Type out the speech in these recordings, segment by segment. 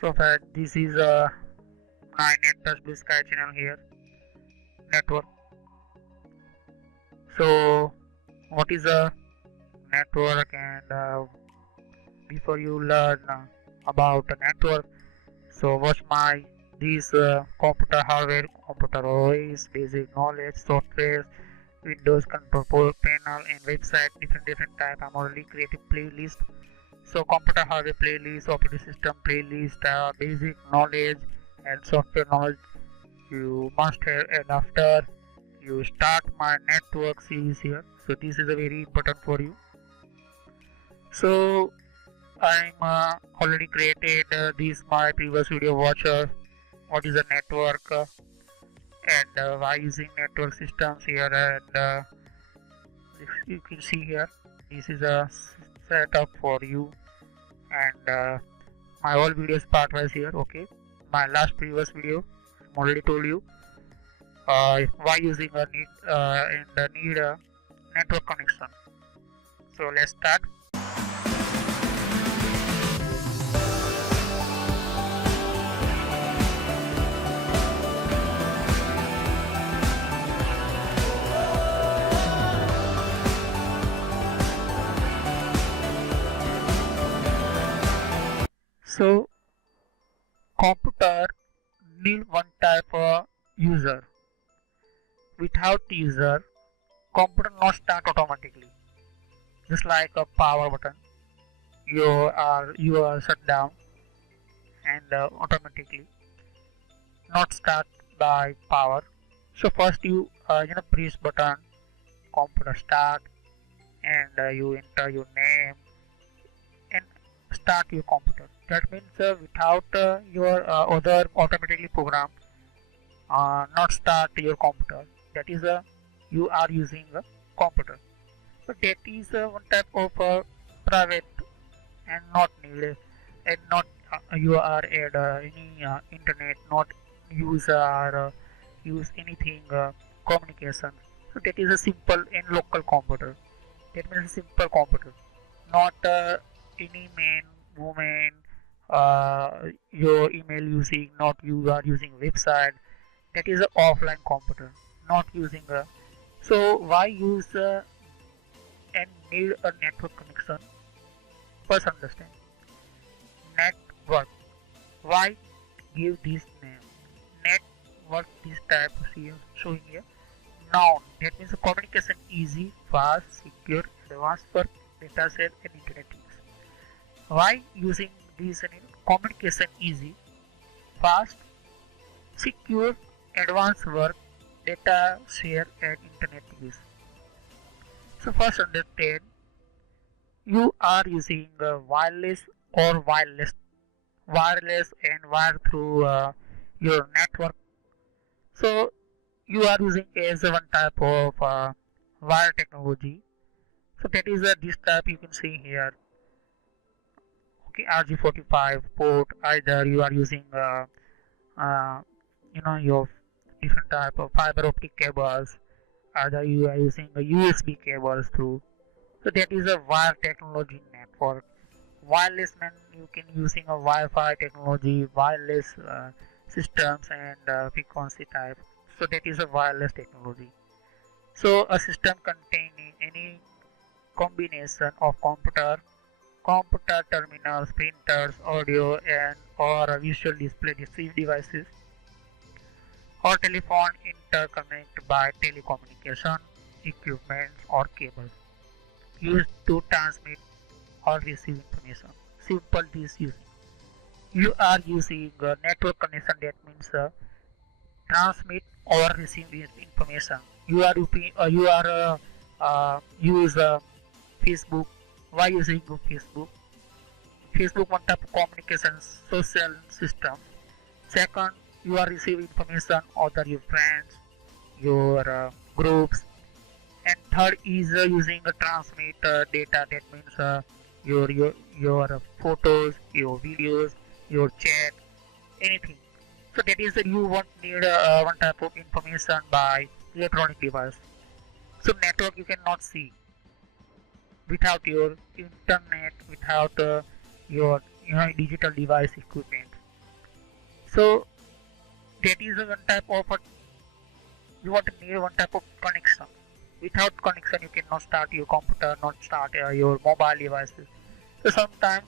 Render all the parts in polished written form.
So far, this is my NetTouch Blue Sky channel here, network. So, what is a network? And before you learn about the network, so watch my this computer hardware, computer OS, basic knowledge, software, Windows control panel, and website, different type. I'm already creating playlist. So computer hardware playlist, operating system playlist, basic knowledge and software knowledge you must have. And after you start my network series here, so this is a very important for you. So I'm already created this my previous video. Watch what is a network and why using network systems here. And you can see here, this is a setup for you. And my all videos part was here. Okay, my last previous video already told you why using a need a network connection. So let's start. So computer need one type of user. Without user, computer not start automatically. Just like a power button, you are shut down and automatically not start by power. So first you press button, computer start, and you enter your name and start your computer. That means without your other automatically program not start your computer. That is you are using a computer. So that is one type of private and not needed, and not you are at any internet, not use or use anything communication. So that is a simple and local computer. That means a simple computer, not any man, woman, your email using, not you are using website. That is a offline computer, not using a. So why use and need a network connection? First understand network. Why give this name? Network, this type here showing here. Noun, that means communication easy, fast, secure, advanced for data set and internet use. Why using this communication easy, fast, secure, advanced work, data share and internet use. So first understand, you are using wireless or wireless and wire through your network. So you are using as one type of wire technology. So that is this type you can see here. Okay, RG45 port. Either you are using uh, your different type of fiber optic cables. Either you are using a USB cables through. So that is a wire technology network. Wireless man, you can using a Wi-Fi technology, wireless systems and frequency type. So that is a wireless technology. So a system containing any combination of computer terminals, printers, audio and or visual display devices, or telephone interconnect by telecommunication equipment or cables used to transmit or receive information. Simple this using. You are using a network connection, that means transmit or receive information. You are use Facebook. Why using Facebook? Facebook one type of communication social system. Second, you are receiving information other your friends, your groups. And third is using a transmit data. That means your photos, your videos, your chat, anything. So that is you won't need one type of information by electronic device. So network you cannot see without your internet, without your digital device equipment. So that is a one type of you want to need one type of connection. Without connection you cannot start your computer, not start your mobile devices. So sometimes,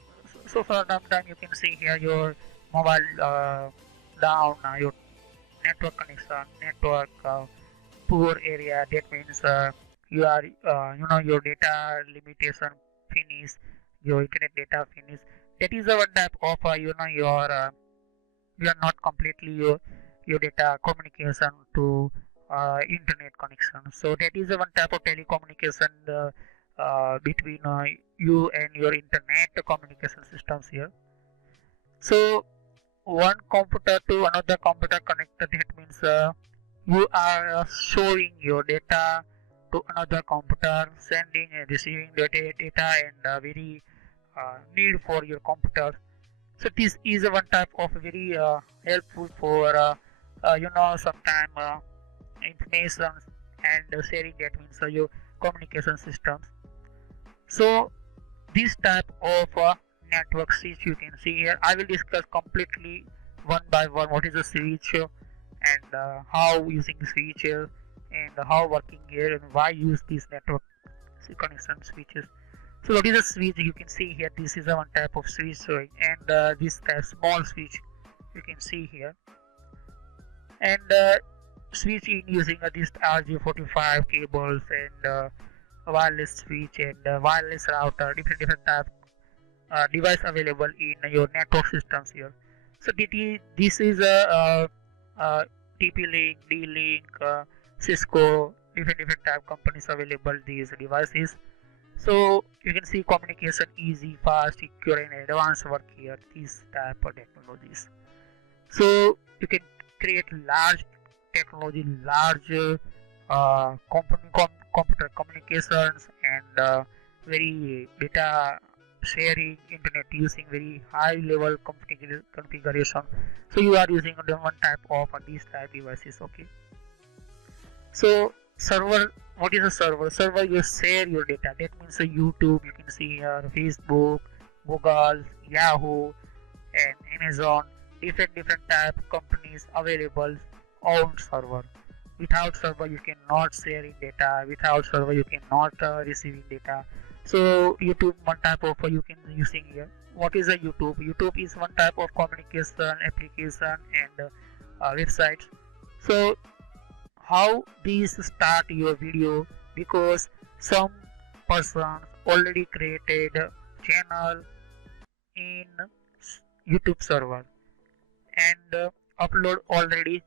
so for some time you can see here your mobile down, your network connection, network poor area. That means you are your data limitation finish, your internet data finish. That is a one type of your you are not completely your data communication to internet connection. So that is a one type of telecommunication between you and your internet communication systems here. So one computer to another computer connected, that means you are showing your data to another computer, sending and receiving the data, and very need for your computer. So this is one type of very helpful for sometime information and sharing, that means your communication systems. So this type of network switch you can see here. I will discuss completely one by one what is a switch and how using switch and how working here and why use these network connection switches. So what is a switch? You can see here this is a one type of switch showing, and this type small switch you can see here, and switch in using this RJ45 cables and wireless switch and wireless router, different type device available in your network systems here. So this is a TP-Link, D-Link, Cisco, different type companies available these devices. So you can see communication easy, fast, secure, and advanced work here. These type of technologies. So you can create large technology, large computer communications, and very data sharing, internet using very high level configuration. So you are using one type of these type devices. Okay. So server, what is a server? Server, you share your data. That means YouTube, you can see here, Facebook, Google, Yahoo, and Amazon, different type companies available on server. Without server you cannot sharing data. Without server you cannot receiving data. So YouTube, one type of you can using here. What is a YouTube? YouTube is one type of communication application and websites. So how these start your video? Because some persons already created channel in YouTube server and upload already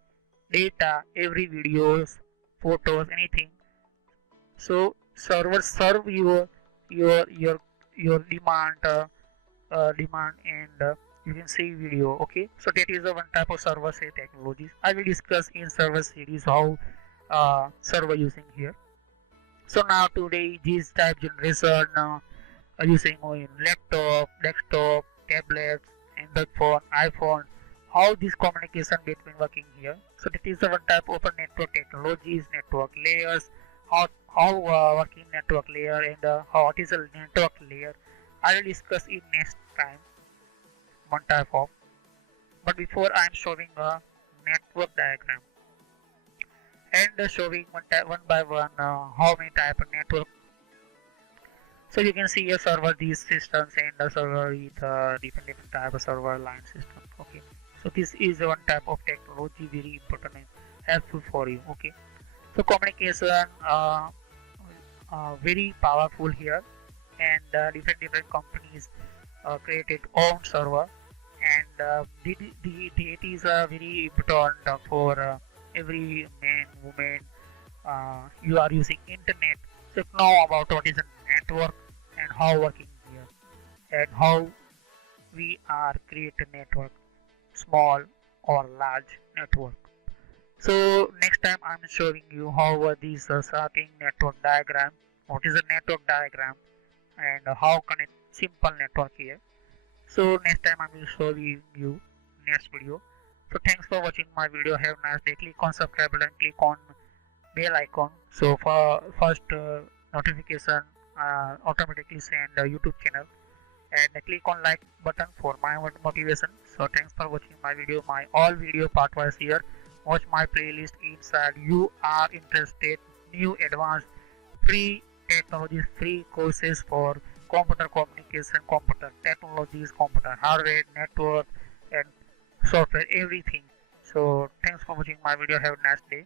data, every videos, photos, anything. So server serve your demand and you can see video. Okay, so that is the one type of server say technologies. I will discuss in server series how server using here. So now today this type generation are using in laptop, desktop, tablets, Android phone, iPhone. How this communication between working here? So that is the one type of network technologies, network layers, how working network layer, and what is a network layer. I will discuss in next time one type of. But before I am showing a network diagram and showing one by one how many type of network. So you can see a server, these systems, and a server with different type of server line system. Okay, so this is one type of technology very important and helpful for you. Okay, so communication very powerful here, and different companies created own server, and it is very important for every man, woman. You are using internet, so know about what is a network and how working here, and how we are create a network, small or large network. So next time I'm showing you how this starting network diagram, what is a network diagram, and how connect simple network here. So next time I will show you next video. So thanks for watching my video. Have a nice day. Click on subscribe button, click on bell icon. So for first notification automatically send YouTube channel, and click on like button for my motivation. So thanks for watching my video. My all video part was here. Watch my playlist inside. You are interested new advanced free technologies, free courses for computer communication, computer technologies, computer hardware, network, and software, everything. So thanks for watching my video. Have a nice day.